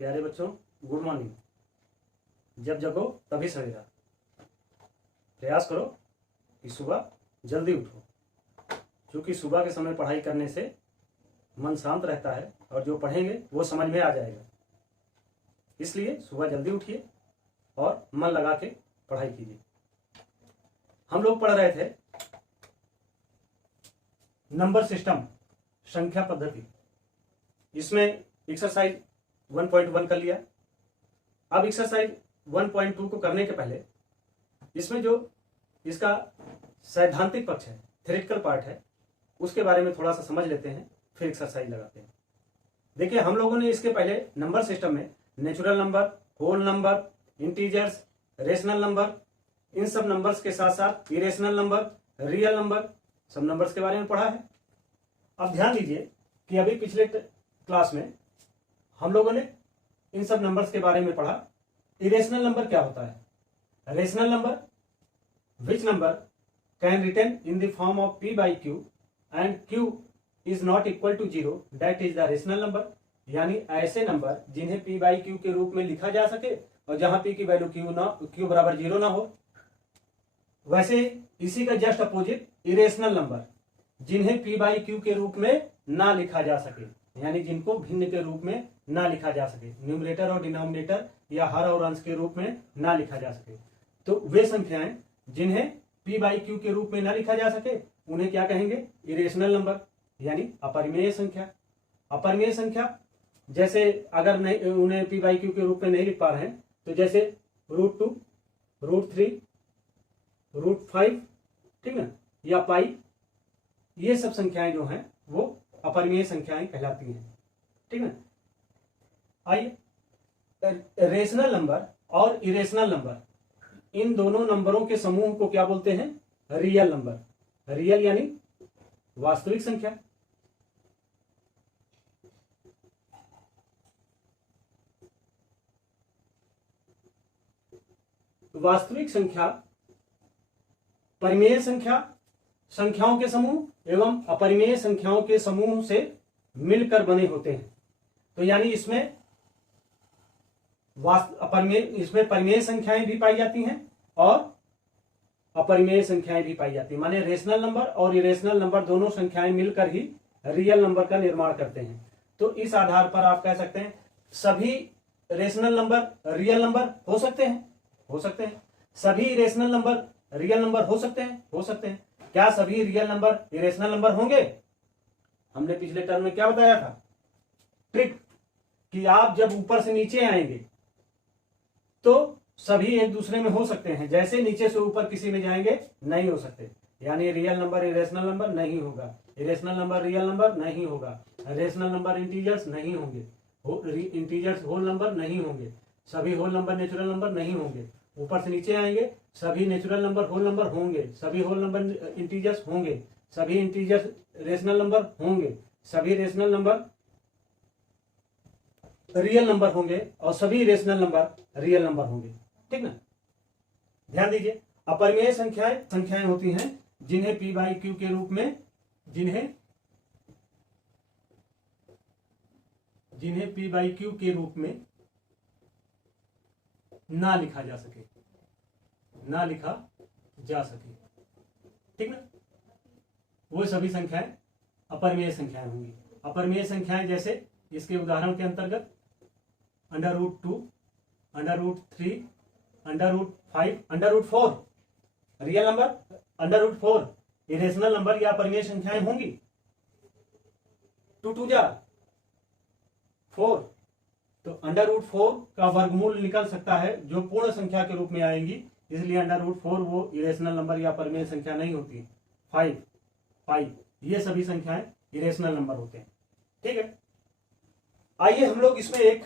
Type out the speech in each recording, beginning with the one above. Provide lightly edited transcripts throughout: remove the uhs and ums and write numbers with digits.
प्यारे बच्चों, good morning. जब जगो तभी सवेरा। प्रयास करो कि सुबह जल्दी उठो, क्योंकि सुबह के समय पढ़ाई करने से मन शांत रहता है और जो पढ़ेंगे वो समझ में आ जाएगा। इसलिए सुबह जल्दी उठिए और मन लगा के पढ़ाई कीजिए। हम लोग पढ़ रहे थे नंबर सिस्टम, संख्या पद्धति। इसमें एक्सरसाइज 1.1 कर लिया। अब एक्सरसाइज 1.2 को करने के पहले इसमें जो इसका सैद्धांतिक पक्ष है, थ्योरेटिकल पार्ट है, उसके बारे में थोड़ा सा समझ लेते हैं, फिर एक्सरसाइज लगाते हैं। देखिए, हम लोगों ने इसके पहले नंबर सिस्टम में natural number, whole number, integers, rational number, इन सब नंबर्स के साथ साथ इरेशनल नंबर, रियल नंबर, सब नंबर्स के बारे में पढ़ा है। अब ध्यान दीजिए कि अभी पिछले क्लास में हम लोगों ने इन सब नंबर्स के बारे में पढ़ा। इरेशनल नंबर क्या होता है? Rational number, which number can written in the form of p by q and q is not equal to 0, that is the rational number. यानी ऐसे नंबर जिन्हें p by q के रूप में लिखा जा सके और जहां p की वैल्यू q बराबर 0 ना हो। वैसे इसी का जस्ट अपोजिट इरेशनल नंबर, जिन्हें p by q के रूप में ना लिखा जा सके, यानी जिनको भिन्न के रूप में ना लिखा जा सके, न्यूमरेटर और डिनोमिनेटर या हर और अंश के रूप में ना लिखा जा सके। तो वे संख्याएं जिन्हें p by q के रूप में ना लिखा जा सके उन्हें क्या कहेंगे? इरेशनल नंबर, यानी अपरिमेय संख्या। अपरिमेय संख्या जैसे अगर नहीं उन्हें p by q के रूप में नहीं लिख पा रहे हैं तो जैसे √2, √3, √5, ठीक है, या पाई, ये सब संख्याएं जो हैं वो अपरिमेय संख्याएं कहलाती हैं। ठीक है। आइए, रेशनल नंबर और इरेशनल नंबर, इन दोनों नंबरों के समूह को क्या बोलते हैं? Real number. रियल यानी वास्तविक संख्या। वास्तविक संख्या परिमेय संख्या, संख्याओं के समूह एवं अपरिमेय संख्याओं के समूह से मिलकर बने होते हैं। तो यानी इसमें परिमेय संख्याएं भी पाई जाती हैं और अपरिमेय संख्याएं भी पाई जाती हैं। माने रेशनल नंबर और इरेशनल नंबर दोनों संख्याएं मिलकर ही रियल नंबर का निर्माण करते हैं। तो इस आधार पर आप कह सकते हैं सभी रेशनल नंबर रियल नंबर हो सकते हैं। हो सकते हैं। सभी इरेशनल नंबर रियल नंबर हो सकते हैं। हो सकते हैं। क्या सभी रियल नंबर इरेशनल नंबर होंगे? हमने पिछले टर्म में क्या बताया था? ट्रिक, कि आप जब ऊपर से नीचे आएंगे तो सभी एक दूसरे में हो सकते हैं, जैसे नीचे से ऊपर किसी में जाएंगे नहीं हो सकते। यानी रियल नंबर इरेशनल नंबर नहीं होगा, इरेशनल नंबर रियल नंबर नहीं होगा, रेशनल नंबर इंटीजर्स नहीं होंगे, इंटीजर्स होल नंबर नहीं होंगे, सभी होल नंबर नेचुरल नंबर नहीं होंगे। ऊपर से नीचे आएंगे सभी नेचुरल नंबर होल नंबर होंगे, सभी होल नंबर इंटीजर्स होंगे, सभी इंटीजर्स रेशनल नंबर होंगे, सभी रेशनल नंबर रियल नंबर होंगे और सभी रेशनल नंबर रियल नंबर होंगे। ठीक ना? ध्यान दीजिए, अपरिमेय संख्याएं होती हैं जिन्हें p by q के रूप में जिन्हें p by q के रूप में ना लिखा जा सके, ना लिखा जा सके। ठीक ना? वो सभी संख्याएं अपरिमेय संख्याएं होंगी। अपरिमेय संख्याएं जैसे इसके उदाहरण के अंतर्गत √2, √3, √5, √4 रियल नंबर, √4 इरेशनल नंबर या अपरिमेय संख्याएं होंगी। 2 2 जा 4, तो √4 का वर्गमूल निकल सकता है जो पूर्ण संख्या के रूप में आएंगी, इसलिए √4 वो इरेशनल नंबर या परिमेय संख्या नहीं होती। 5, पाई, ये सभी संख्याएं इरेशनल नंबर होते हैं। ठीक है। आइए हम लोग इसमें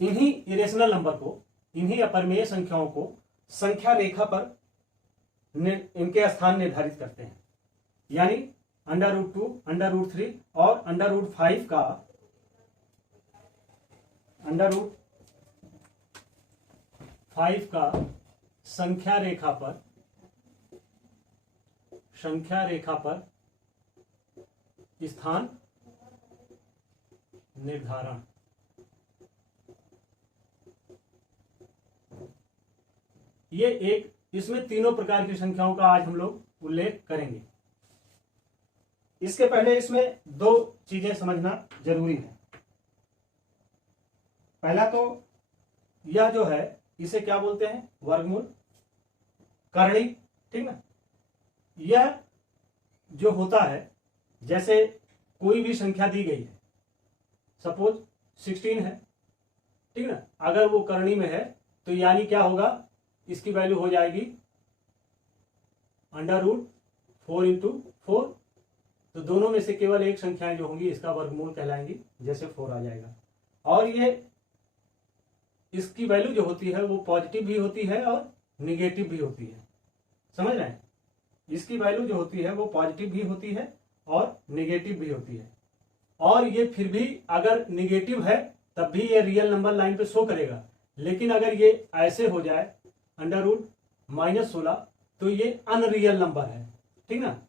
इन्हीं इरेशनल नंबर को, इन्हीं अपरिमेय संख्याओं को संख्या रेखा पर इनके स्थान निर्धारित करते हैं। यानी √2, √3 और √5 का संख्या रेखा पर स्थान निर्धारण। ये एक, इसमें तीनों प्रकार की संख्याओं का आज हम लोग उल्लेख करेंगे। इसके पहले इसमें दो चीजें समझना जरूरी है। पहला तो यह जो है इसे क्या बोलते हैं, वर्गमूल, करणी, ठीक ना। यह जो होता है, जैसे कोई भी संख्या दी गई है, सपोज 16 है, ठीक ना, अगर वो करणी में है तो यानी क्या होगा, इसकी वैल्यू हो जाएगी √4 इंटू 4। तो दोनों में से केवल एक संख्याएं जो होंगी इसका वर्गमूल कहलाएंगी, जैसे 4 आ जाएगा। और ये इसकी वैल्यू जो होती है वो पॉजिटिव भी होती है और निगेटिव भी होती है, समझ रहे हैं। इसकी वैल्यू जो होती है वो पॉजिटिव भी होती है और निगेटिव भी होती है। और ये फिर भी अगर निगेटिव है तब भी ये रियल नंबर लाइन पे शो करेगा, लेकिन अगर ये ऐसे हो जाए √-16 तो ये अनरियल नंबर है, ठीक ना।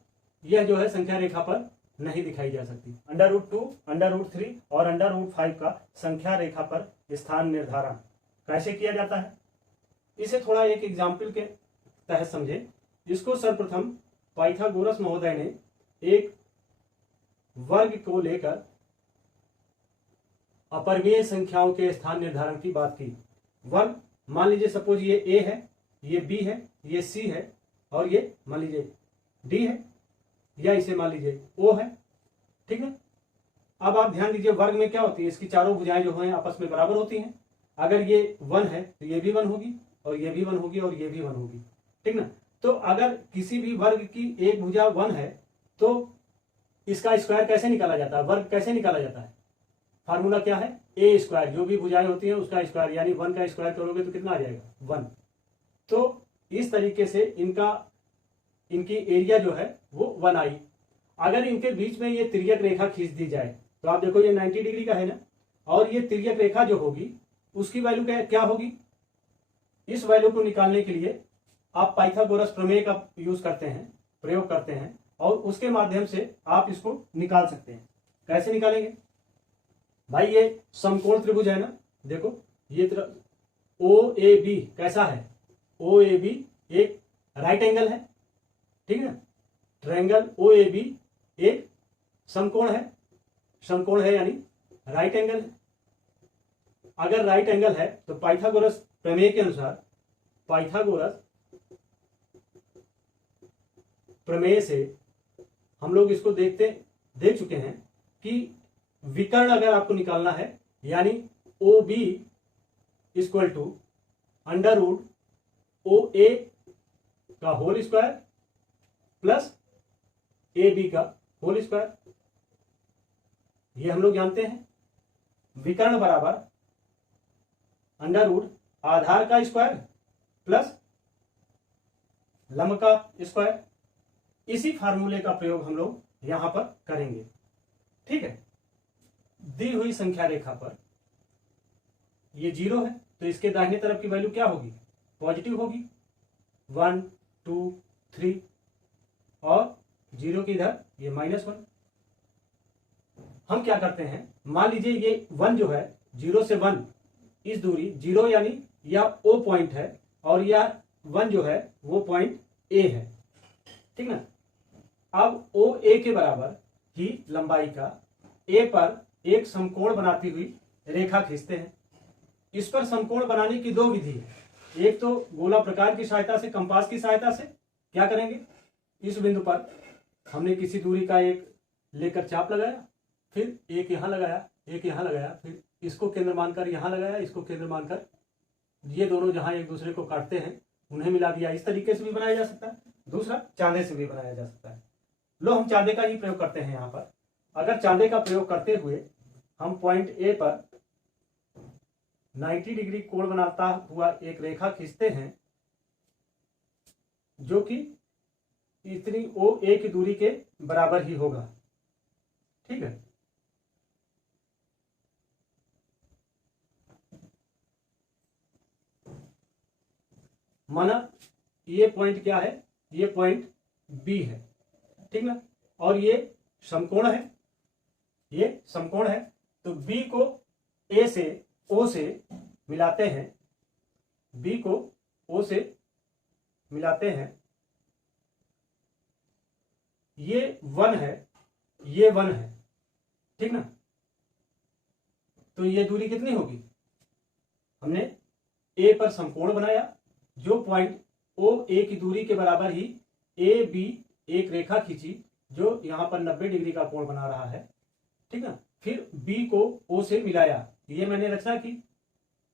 यह जो है संख्या रेखा पर नहीं दिखाई जा सकती। √2, √3 और √5 का संख्या रेखा पर स्थान निर्धारण कैसे किया जाता है, इसे थोड़ा एक एग्जाम्पल के तहत समझे। इसको सर्वप्रथम पाइथागोरस महोदय ने एक वर्ग को लेकर अपरिमेय संख्याओं के स्थान निर्धारण की बात की। वर्ग, मान लीजिए सपोज ये a है, ये b है, ये c है और ये मान लीजिए d है, या इसे मान लीजिए o है, ठीक है। अब आप ध्यान दीजिए, वर्ग में क्या होती है, इसकी चारों भुजाएं जो हैं आपस में बराबर होती हैं। अगर ये 1 है तो ये भी 1 होगी और ये भी 1 होगी और ये भी 1 होगी, ठीक ना। तो अगर किसी भी वर्ग की एक भुजा 1 है तो इसका स्क्वायर कैसे निकाला जाता है, वर्ग कैसे निकाला जाता है, फार्मूला क्या है, a², जो भी भुजाएं होती हैं उसका स्क्वायर, यानी 1 का स्क्वायर करोगे तो कितना आ जाएगा, 1। तो इस तरीके से इनकी एरिया जो है वो 1 आई। अगर इनके बीच में ये तिर्यक रेखा खींच दी जाए तो आप देखो ये 90 डिग्री का है ना, और ये तिर्यक रेखा जो होगी उसकी वैल्यू क्या होगी। इस वैल्यू को निकालने के लिए आप पाइथागोरस प्रमेय का यूज करते हैं, प्रयोग करते हैं, और उसके माध्यम से आप इसको निकाल सकते हैं। कैसे निकालेंगे भाई, ये समकोण त्रिभुज है ना, देखो ये OAB कैसा है, OAB एक राइट एंगल है, ठीक है। ट्रायंगल OAB एक समकोण है यानी राइट एंगल है। अगर राइट एंगल है तो पाइथागोरस प्रमेय के अनुसार, पाइथागोरस प्रमेय से हम लोग इसको देख चुके हैं कि विकर्ण अगर आपको निकालना है, यानी OB इक्वल टू √OA का होल स्क्वायर प्लस AB का होल स्क्वायर, ये हम लोग जानते हैं। विकर्ण बराबर √ आधार का स्क्वायर प्लस लंब का स्क्वायर। इसी फार्मूले का प्रयोग हम लोग यहां पर करेंगे, ठीक है। दी हुई संख्या रेखा पर ये 0 है तो इसके दाहिने तरफ की वैल्यू क्या होगी, पॉजिटिव होगी, 1, 2, 3, और 0 की इधर ये -1। हम क्या करते हैं, मान लीजिए ये 1 जो है 0 से 1 इस दूरी 0 यानी यह O पॉइंट है और यह 1 जो है वो पॉइंट A है, ठीक ना। अब OA के बराबर ही लंबाई का A पर एक समकोण बनाती हुई रेखा खींचते हैं। इस पर समकोण बनाने की दो विधि है, एक तो गोला प्रकार की सहायता से, कंपास की सहायता से। क्या करेंगे, इस बिंदु पर हमने किसी दूरी का एक लेकर चाप लगाया, फिर एक यहां लगाया, एक यहां लगाया, फिर इसको केंद्र मानकर यहां लगाया, इसको केंद्र मानकर ये दोनों जहां एक दूसरे को काटते हैं उन्हें मिला दिया। इस तरीके से भी बनाया जा सकता है। दूसरा, चांदे से भी बनाया जा सकता है। लो हम चांदे का ही प्रयोग करते हैं यहां पर। अगर चांदे का प्रयोग करते हुए हम पॉइंट A पर 90 डिग्री कोण बनाता हुआ एक रेखा खींचते हैं जो कि इतनी OA की दूरी के बराबर ही होगा, ठीक है। माना ये पॉइंट क्या है, ये पॉइंट B है, ठीक ना, और ये समकोण है, ये समकोण है। तो B को O से मिलाते हैं, B को O से मिलाते हैं, ये 1 है, ये 1 है, ठीक ना। तो ये दूरी कितनी होगी, हमने ए पर समकोण बनाया, जो पॉइंट ओ ए की दूरी के बराबर ही ए बी एक रेखा खींची जो यहां पर 90 डिग्री का कोण बना रहा है, ठीक ना। फिर बी को ओ से मिलाया, ये मैंने रचना की।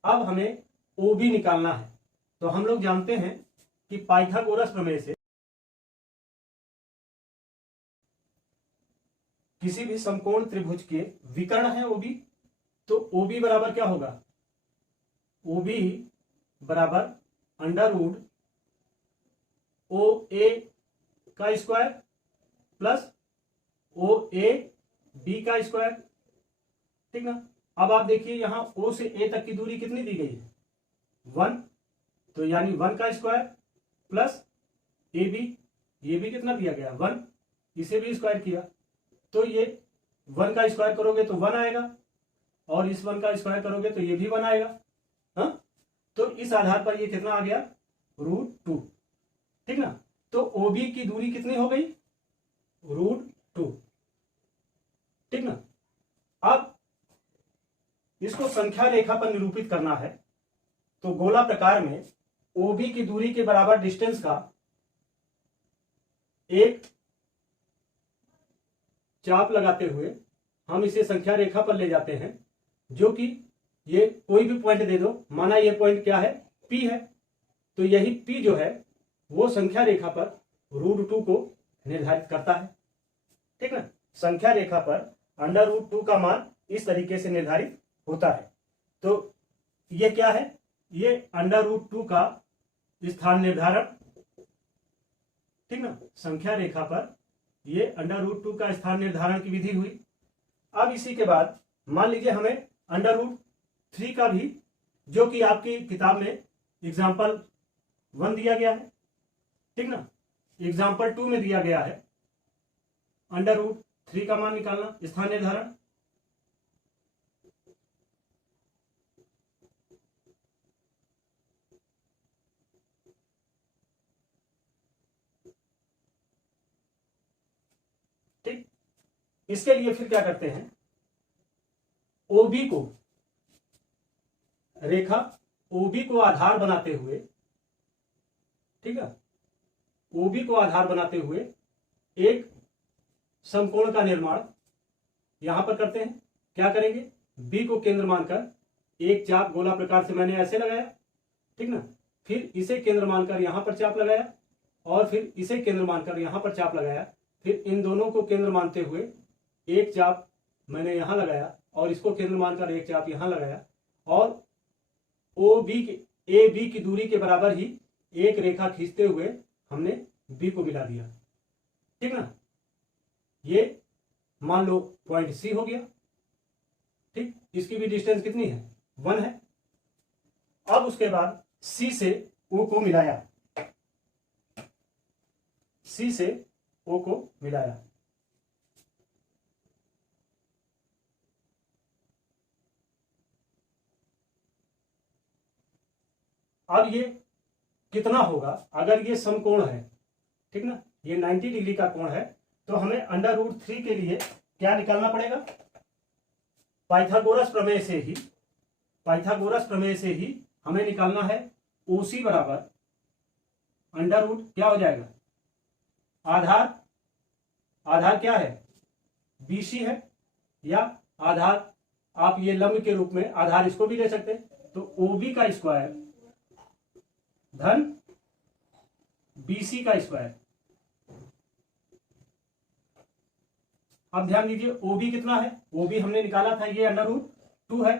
अब हमें ओ बी निकालना है। तो हम लोग जानते हैं कि पाइथागोरस प्रमेय से किसी भी समकोण त्रिभुज के विकर्ण है ओबी, तो ओबी बराबर क्या होगा, ओबी बराबर अंडर रूट ओ ए का square plus O A B का स्क्वायर, ठीक ना। अब आप देखिए यहां ओ से ए तक की दूरी कितनी दी गई है, 1, तो यानी 1 का स्क्वायर प्लस ए बी, ये भी कितना दिया गया 1, इसे भी स्क्वायर किया, तो ये 1 का स्क्वायर करोगे तो 1 आएगा, और इस 1 का स्क्वायर करोगे तो ये भी 1 आएगा। हाँ, तो इस आधार पर ये कितना आ गया, √2, ठीक ना। तो ओबी की दूरी कितनी हो गई, √2, ठीक ना। अब इसको संख्या रेखा पर निरूपित करना है, तो गोला प्रकार में ओबी की दूरी के बराबर डिस्टेंस का एक चाप लगाते हुए हम इसे संख्या रेखा पर ले जाते हैं, जो कि ये कोई भी पॉइंट दे दो, माना ये पॉइंट क्या है, P है, तो यही P जो है वो संख्या रेखा पर √2 को निर्धारित करता है, ठीक ना। संख्या रेखा पर अंडर रूट 2 का मान इस तरीके से निर्धारित होता है। तो ये क्या है, ये अंडर रूट 2 का स्थान निर्धारण, ठीक ना। संख्या रेखा पर ये अंडर रूट 2 का स्थान निर्धारण की विधि हुई। अब इसी के बाद मान लीजिए हमें अंडर रूट 3 का भी, जो कि आपकी किताब में एग्जाम्पल 1 दिया गया है, ठीक ना, एग्जाम्पल 2 में दिया गया है अंडर रूट 3 का मान निकालना, स्थान निर्धारण। ठीक, इसके लिए फिर क्या करते हैं, ओबी को, रेखा ओबी को आधार बनाते हुए, ठीक है, ओबी को आधार बनाते हुए एक समकोण का निर्माण यहां पर करते हैं। क्या करेंगे, बी को केंद्र मानकर एक चाप गोला प्रकार से मैंने ऐसे लगाया, ठीक ना, फिर इसे केंद्र मानकर यहां पर चाप लगाया, और फिर इसे केंद्र मानकर यहां पर चाप लगाया, फिर इन दोनों को केंद्र मानते हुए एक चाप मैंने यहां लगाया, और इसको केंद्र मानकर एक चाप यहां लगाया, और ओ बी ए बी की दूरी के बराबर ही एक रेखा खींचते हुए हमने बी को मिला दिया, ठीक ना। ये मान लो पॉइंट सी हो गया, ठीक, इसकी भी डिस्टेंस कितनी है, 1 है। अब उसके बाद सी से ओ को मिलाया, सी से ओ को मिलाया, अब ये कितना होगा, अगर ये समकोण है, ठीक ना, ये 90 डिग्री का कोण है, तो हमें अंडर रूट 3 के लिए क्या निकालना पड़ेगा, पाइथागोरस प्रमेय से ही, पाइथागोरस प्रमेय से ही हमें निकालना है ओसी बराबर अंडर रूट, क्या हो जाएगा, आधार, आधार क्या है, बीसी है, या आधार आप ये लंब के रूप में आधार इसको भी ले सकते हैं, तो ओबी का स्क्वायर धन बीसी का स्क्वायर। अब ध्यान दीजिए ओबी कितना है, ओबी हमने निकाला था, ये अंडर रूट 2 है,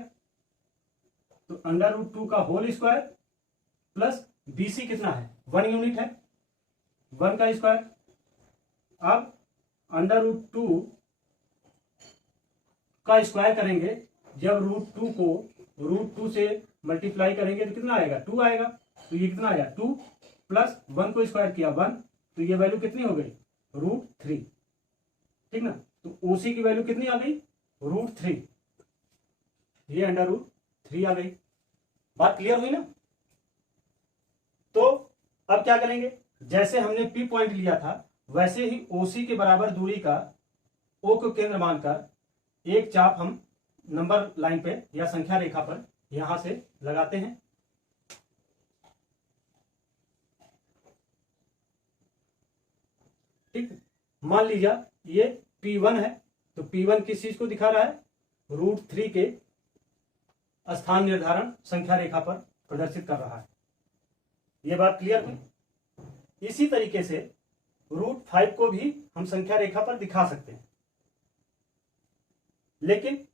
तो अंडर रूट 2 का होल स्क्वायर प्लस बीसी कितना है, 1 यूनिट है, 1 का स्क्वायर। अब अंडर रूट 2 का स्क्वायर करेंगे, जब √2 को √2 से मल्टीप्लाई करेंगे तो कितना आएगा, 2 आएगा, तो ये कितना आया 2 प्लस 1 को स्क्वायर किया 1, तो ये वैल्यू कितनी हो गई, √3, ठीक ना। तो ओसी की वैल्यू कितनी आ गई, √3, ये अंडर रूट 3 आ गई। बात क्लियर हुई ना। तो अब क्या करेंगे, जैसे हमने P पॉइंट लिया था वैसे ही OC के बराबर दूरी का O को केंद्र मानकर एक चाप हम नंबर लाइन पे या संख्या रेखा पर यहां से लगाते हैं। ठीक, मान लीजिए ये P1 है, तो P1 किस चीज को दिखा रहा है, √3 के स्थान निर्धारण संख्या रेखा पर प्रदर्शित कर रहा है। ये बात क्लियर हुई। इसी तरीके से √5 को भी हम संख्या रेखा पर दिखा सकते हैं, लेकिन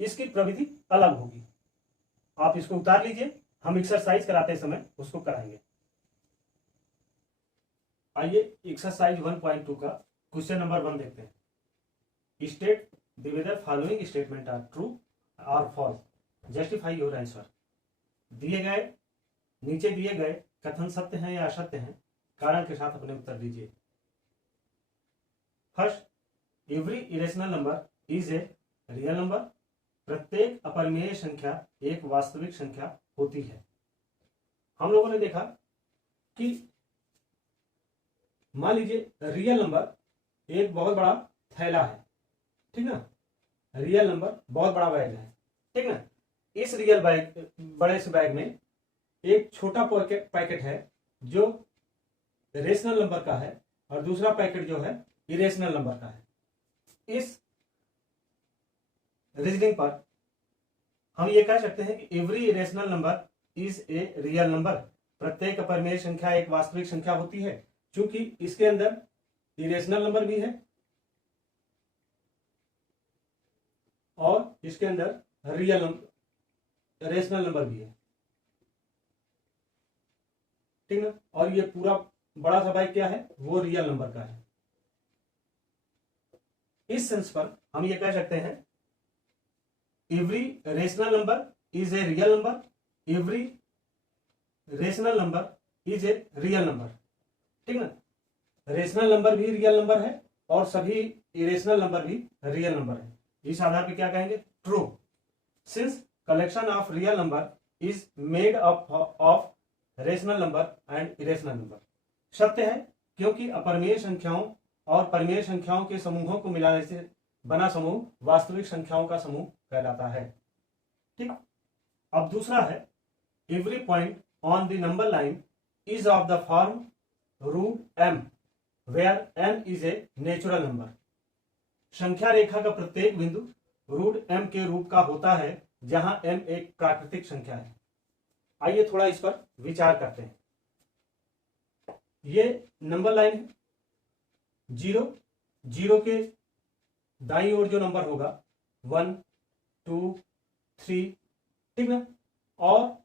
इसकी प्रविधि अलग होगी। आप इसको उतार लीजिए, हम एक्सरसाइज कराते समय उसको कराएंगे। आइए एक्सरसाइज 1.2 का क्वेश्चन नंबर 1 देखते हैं। State whether following statement are true और फॉल्स, जस्टिफाई योर आंसर। दिए गए नीचे दिए गए कथन सत्य हैं या असत्य हैं, कारण के साथ अपने उत्तर दीजिए। First, every irrational number is a real number. प्रत्येक अपरिमेय संख्या एक वास्तविक संख्या होती है। हम लोगों ने देखा कि मान लीजिए रियल नंबर एक बहुत बड़ा थैला है, ठीक ना, रियल नंबर बहुत बड़ा बैग है, ठीक ना। इस रियल बैग, बड़े से बैग में एक छोटा पैकेट है जो रेशनल नंबर का है और दूसरा पैकेट जो है इरेशनल नंबर का है। इस रीजनिंग पर हम ये कह सकते हैं कि every irrational number is a real number. प्रत्येक अपरिमेय संख्या एक वास्तविक संख्या होती है, क्योंकि इसके अंदर इरेशनल नंबर भी है और इसके अंदर रेशनल नंबर भी है, ठीक ना। और ये पूरा बड़ा सा बैग क्या है, वो रियल नंबर का है। इस सेंस पर हम ये कह सकते हैं every rational number is a real number, every rational number is a real number, ठीक ना। रेशनल नंबर भी रियल नंबर है और सभी इरेशनल नंबर भी रियल नंबर है। इस आधार पे क्या कहेंगे, true, since collection of real number is made up of rational number and irrational number. सत्य है, क्योंकि अपरिमेय संख्याओं और परिमेय संख्याओं के समूहों को मिलाने से बना समूह वास्तविक संख्याओं का समूह कहलाता है, ठीक। अब दूसरा है, every point on the number line is of the form √m where m is a natural number. संख्या रेखा का प्रत्येक बिंदु √m के रूप का होता है, जहां m एक प्राकृतिक संख्या है। आइए थोड़ा इस पर विचार करते हैं। ये नंबर लाइन है, 0 के दाईं ओर जो नंबर होगा 1 2 3, ठीक ना। और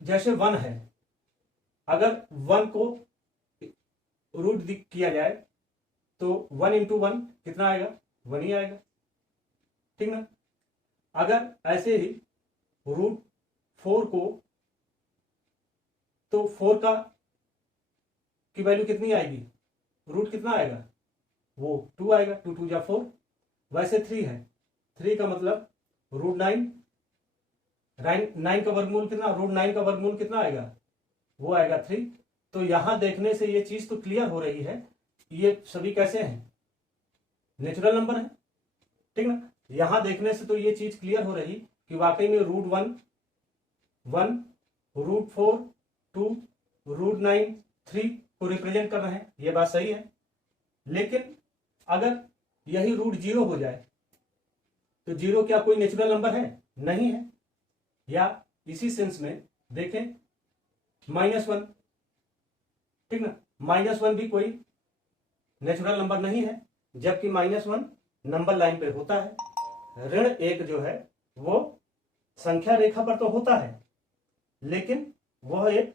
जैसे 1 है, अगर 1 को रूट किया जाए तो 1 × 1 कितना आएगा, 1 ही आएगा, ठीक ना। अगर ऐसे ही √4 को, तो 4 की वैल्यू कितनी आएगी, रूट कितना आएगा, वो 2 आएगा, 2 2 जा 4। वैसे 3 है, 3 का मतलब √9, 9 का वर्गमूल कितना, √9 का वर्गमूल कितना आएगा, वो आएगा 3। तो यहां देखने से ये चीज तो क्लियर हो रही है, ये सभी कैसे हैं, नेचुरल नंबर है, ठीक ना। यहां देखने से तो ये चीज क्लियर हो रही कि वाकई में √1 1, √4 2, √9 3 को रिप्रेजेंट कर रहे हैं, ये बात सही है। लेकिन अगर यही √0 हो जाए तो 0 क्या कोई नेचुरल नंबर है, नहीं है। या इसी सेंस में देखें -1, ठीक ना, -1 भी कोई नेचुरल नंबर नहीं है, जबकि -1 नंबर लाइन पे होता है। ऋण 1 जो है वो संख्या रेखा पर तो होता है, लेकिन वह एक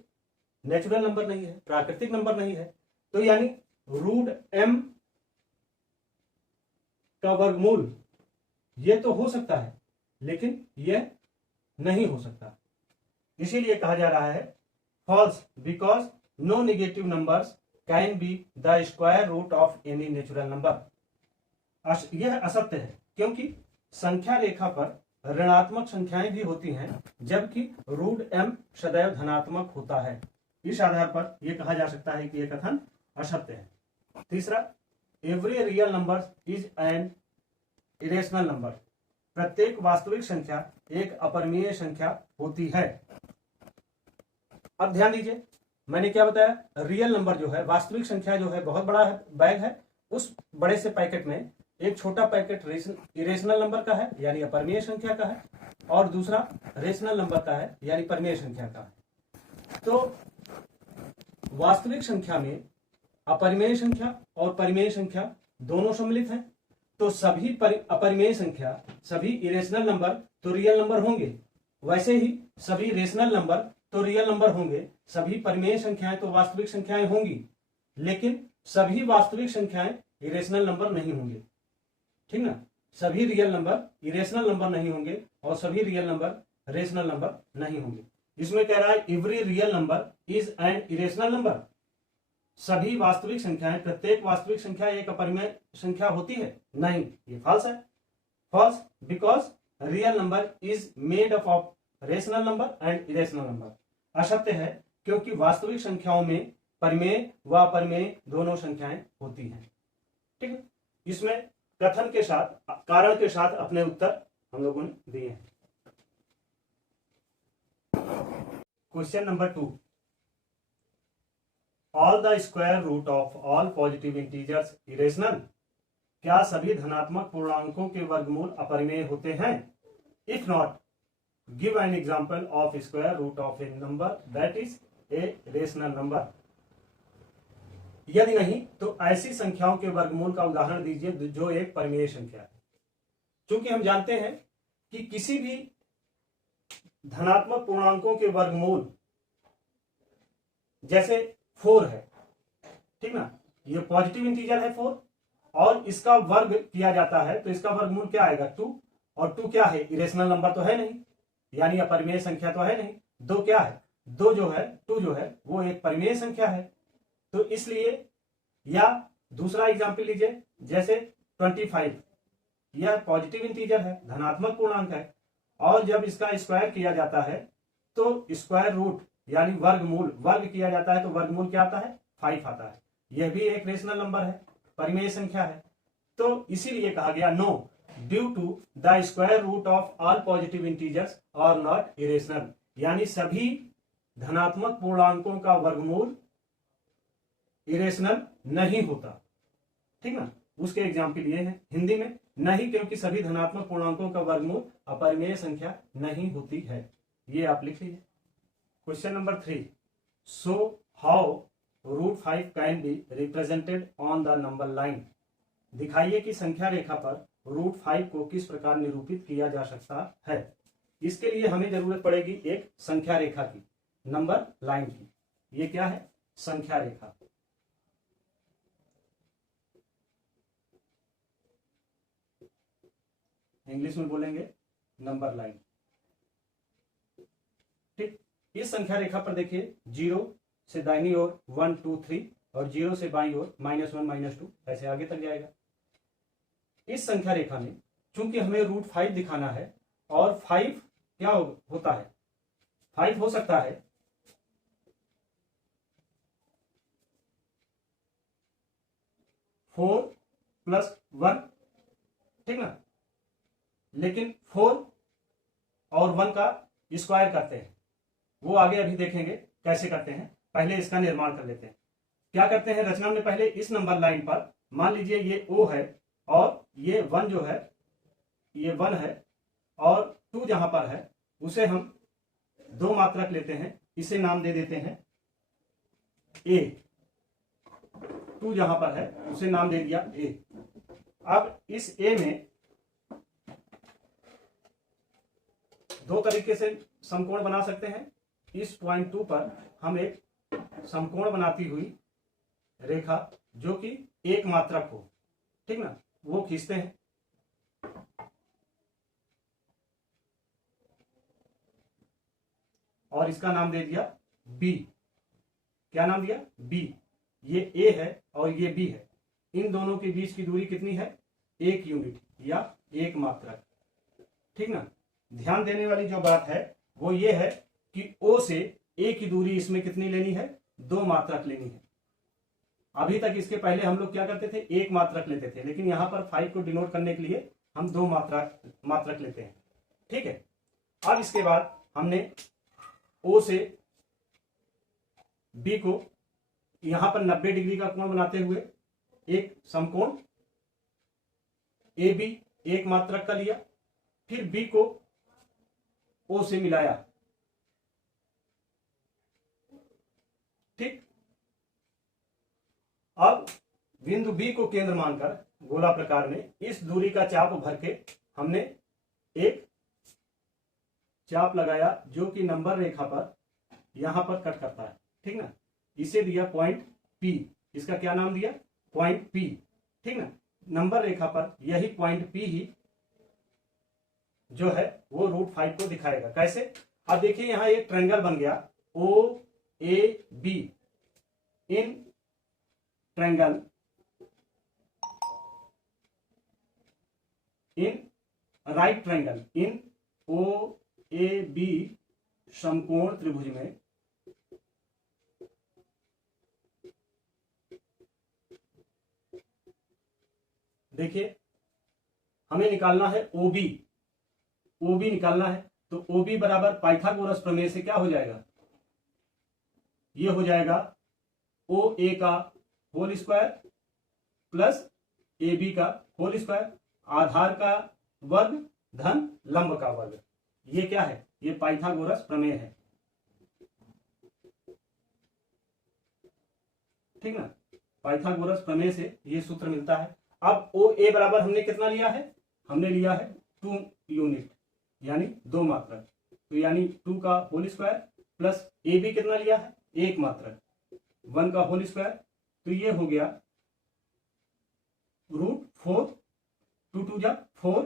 नेचुरल नंबर नहीं है, प्राकृतिक नंबर नहीं है। तो यानी √m का वर्गमूल ये तो हो सकता है, लेकिन यह नहीं हो सकता। इसीलिए कहा जा रहा है false, because no negative numbers can be the square root of any natural number. यह असत्य है, क्योंकि संख्या रेखा पर ऋणात्मक संख्याएं भी होती हैं, जबकि √m सदैव धनात्मक होता है। इस आधार पर यह कहा जा सकता है कि यह कथन असत्य है। तीसरा, every real number is an irrational number, प्रत्येक वास्तविक संख्या एक अपरिमेय संख्या होती है। अब ध्यान दीजिए, मैंने क्या बताया, रियल नंबर जो है, वास्तविक संख्या जो है, बहुत बड़ा बैग है, उस बड़े से पैकेट में एक छोटा पैकेट इरेशनल नंबर का है यानी अपरिमेय संख्या का है, और दूसरा रेशनल नंबर का है यानी परिमेय संख्या का है। तो वास्तविक संख्या में अपरिमेय संख्या और परिमेय संख्या दोनों सम्मिलित हैं, तो सभी अपरिमेय संख्या, सभी इरेशनल नंबर तो रियल नंबर होंगे, वैसे ही सभी रेशनल नंबर तो रियल नंबर होंगे, सभी परिमेय संख्याएं तो वास्तविक संख्याएं होंगी, लेकिन सभी वास्तविक संख्याएं इरेशनल नंबर नहीं होंगे। ठीक ना, सभी रियल नंबर इरेशनल नंबर नहीं होंगे और सभी रियल नंबर रेशनल नंबर नहीं होंगे। इसमें कह रहा है every real number is an irrational number, सभी वास्तविक संख्याएं, प्रत्येक वास्तविक संख्या एक अपरिमेय संख्या होती है, नहीं, ये फॉल्स है। False because real number is made up of rational number and irrational number, असत्य है क्योंकि वास्तविक संख्याओं में परिमेय व अपरिमेय दोनों संख्याएं होती हैं। ठीक है, इसमें कथन के साथ, कारण के साथ अपने उत्तर हम लोगों ने दिए हैं। Question number 2, all the square root of all positive integers irrational, क्या सभी धनात्मक पूर्णांकों के वर्गमूल अपरिमेय होते हैं? If not, give an example of square root of a number that is a rational number. यदि नहीं तो ऐसी संख्याओं के वर्गमूल का उदाहरण दीजिए जो एक परिमेय संख्या है। चूंकि हम जानते हैं कि किसी भी धनात्मक पूर्णांकों के वर्गमूल, जैसे 4 है, ठीक ना, ये पॉजिटिव इंटीजर है 4 और इसका वर्ग किया जाता है तो इसका वर्गमूल क्या आएगा 2, और 2 क्या है, इरेशनल नंबर तो है नहीं, यानी अपरिमेय संख्या तो है नहीं। 2 क्या है, 2 जो है, 2 जो है वो एक परिमेय संख्या है। तो इसलिए, या दूसरा एग्जाम्पल लीजिए, जैसे 25, यह पॉजिटिव इंटीजर है, धनात्मक पूर्णांक है, और जब इसका स्क्वायर किया जाता है तो स्क्वायर रूट यानी वर्गमूल, वर्ग किया जाता है तो वर्गमूल क्या आता है, 5 आता है। यह भी एक रेशनल नंबर है, परिमेय संख्या है। तो इसीलिए कहा गया no, due to the square root of all positive integers are not irrational, यानी सभी धनात्मक पूर्णांकों का वर्गमूल इरेशनल नहीं होता। ठीक ना, उसके एग्जाम्पल ये है हिंदी में, नहीं क्योंकि सभी धनात्मक पूर्णांकों का वर्गमूल अपरिमेय संख्या नहीं होती है। ये आप लिख लीजिए। Question number 3, so how √5 can be represented on the number line, दिखाइए कि संख्या रेखा पर √5 को किस प्रकार निरूपित किया जा सकता है। इसके लिए हमें जरूरत पड़ेगी एक संख्या रेखा की, नंबर लाइन की। ये क्या है, संख्या रेखा। इंग्लिश में बोलेंगे नंबर लाइन। ठीक, इस संख्या रेखा पर देखिए 0 से दाहिनी ओर 1 2 3 और 0 से बाईं ओर -1 -2 ऐसे आगे तक जाएगा। इस संख्या रेखा में चूंकि हमें √5 दिखाना है और 5 क्या होता है, 5 हो सकता है 4 + 1, ठीक ना, लेकिन 4 और 1 का स्क्वायर करते हैं, वो आगे अभी देखेंगे कैसे करते हैं। पहले इसका निर्माण कर लेते हैं। क्या करते हैं, रचना में पहले इस नंबर लाइन पर मान लीजिए ये O है और ये 1 जो है, ये 1 है, और 2 जहां पर है उसे हम 2 मात्रक लेते हैं, इसे नाम दे देते हैं A। 2 जहां पर है उसे नाम दे दिया A। अब इस A में 2 तरीके से समकोण बना सकते हैं। इस पॉइंट 2 पर हम एक समकोण बनाती हुई रेखा जो कि एक मात्रक हो, ठीक ना, वो खींचते हैं। और इसका नाम दे दिया B। क्या नाम दिया, B। ये A है और ये B है। इन दोनों के बीच की दूरी कितनी है, 1 यूनिट या 1 मात्रक, ठीक ना। ध्यान देने वाली जो बात है वो ये है कि O से ए की दूरी इसमें कितनी लेनी है, 2 मात्रक लेनी है। अभी तक इसके पहले हम लोग क्या करते थे, 1 मात्रक लेते थे, लेकिन यहां पर 5 को डिनोट करने के लिए हम 2 मात्रक लेते हैं। ठीक है, अब इसके बाद हमने ओ से बी को यहां पर 90 डिग्री का कोण बनाते हुए एक समकोण ए बी 1 मात्रक का लिया, फिर बी को ओ से मिलाया। ठीक, अब बिंदु बी को केंद्र मानकर गोला प्रकार में इस दूरी का चाप भर के हमने एक चाप लगाया जो कि नंबर रेखा पर यहां पर कट करता है। ठीक ना, इसे दिया पॉइंट पी, इसका क्या नाम दिया, पॉइंट पी। ठीक ना, नंबर रेखा पर यही पॉइंट पी ही जो है वो √5 को दिखाएगा। कैसे, अब देखिए यहां एक ट्रायंगल बन गया O A B. In triangle in right triangle in O A B समकोण त्रिभुज में देखिए हमें निकालना है ओबी, ओबी निकालना है। तो ओबी बराबर पाइथागोरस प्रमेय से क्या हो जाएगा, ये हो जाएगा ओ ए का whole square plus A B का होल स्क्वायर, आधार का वर्ग धन लंब का वर्ग। ये क्या है, ये पाइथागोरस प्रमेय है। ठीक ना, पाइथागोरस प्रमेय से ये सूत्र मिलता है। अब ओ ए बराबर हमने कितना लिया है, हमने लिया है 2 यूनिट यानी 2 मात्रक। तो यानी 2 का whole square plus A B कितना लिया है, 1 मात्रक, 1 का होल स्क्वायर। तो ये हो गया √4, 2 2 जा 4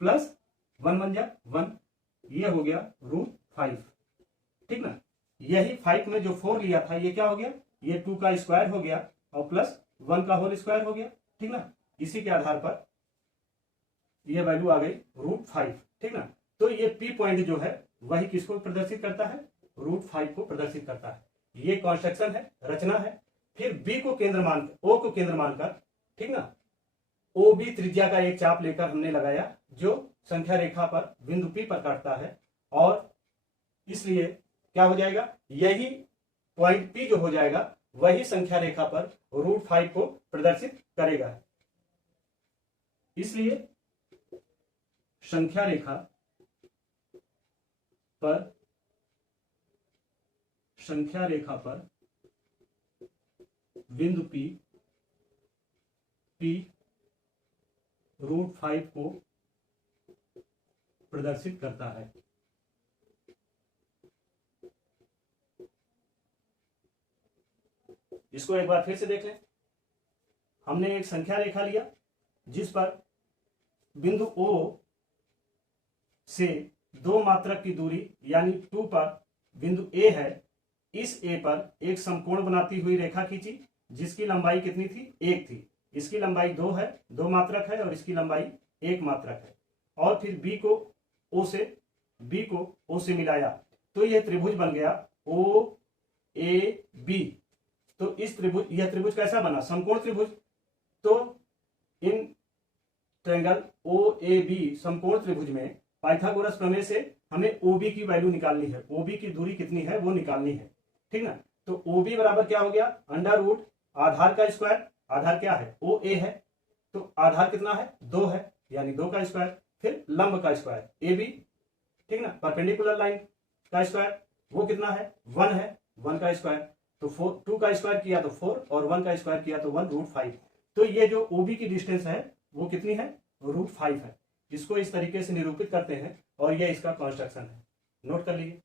प्लस 1 1 जा 1, ये हो गया √5। ठीक ना, यही 5 में जो 4 लिया था ये क्या हो गया, ये 2 का स्क्वायर हो गया और प्लस 1 का होल स्क्वायर हो गया। ठीक ना, इसी के आधार पर ये वैल्यू आ गई √5। ठीक ना, तो ये पी पॉइंट जो है वही किसको प्रदर्शित करता है, √5 को प्रदर्शित करता है। ये कॉन्स्ट्रक्शन है, रचना है। फिर बी को केंद्र मान, ओ को केंद्र मानकर, ठीक ना, ओ बी त्रिज्या का एक चाप लेकर हमने लगाया जो संख्या रेखा पर बिंदु पी पर काटता है, और इसलिए क्या हो जाएगा, यही पॉइंट पी जो हो जाएगा वही संख्या रेखा पर √5 को प्रदर्शित करेगा। इसलिए संख्या रेखा पर बिंदु पी √5 को प्रदर्शित करता है। इसको एक बार फिर से देख लें। हमने एक संख्या रेखा लिया जिस पर बिंदु O से 2 मात्रक की दूरी यानी 2 पर बिंदु A है। इस A पर एक समकोण बनाती हुई रेखा खींची जिसकी लंबाई कितनी थी, 1 थी। इसकी लंबाई 2 है, 2 मात्रक है, और इसकी लंबाई 1 मात्रक है। और फिर B को O से मिलाया तो यह त्रिभुज बन गया OAB। तो इस त्रिभुज, यह त्रिभुज कैसा बना, समकोण त्रिभुज। तो इन ट्रायंगल OAB समकोण त्रिभुज में पाइथागोरस प्रमेय से हमें OB की वैल्यू निकालनी है, OB की दूरी कितनी है वो निकालनी है। ठीक ना, तो OB बराबर क्या हो गया, √ आधार का स्क्वायर, आधार क्या है, OA है, तो आधार कितना है, 2 है, यानी 2 का स्क्वायर, फिर लंब का स्क्वायर AB, ठीक ना, परपेंडिकुलर लाइन का स्क्वायर वो कितना है, 1 है, 1 का स्क्वायर, तो 2 का स्क्वायर किया तो 4 और 1 का स्क्वायर किया तो 1 √5। तो ये जो OB की डिस्टेंस है वो कितनी है, √5 है। इसको इस तरीके से निरूपित करते हैं और ये इसका कॉन्स्ट्रक्शन है, नोट कर लीजिए।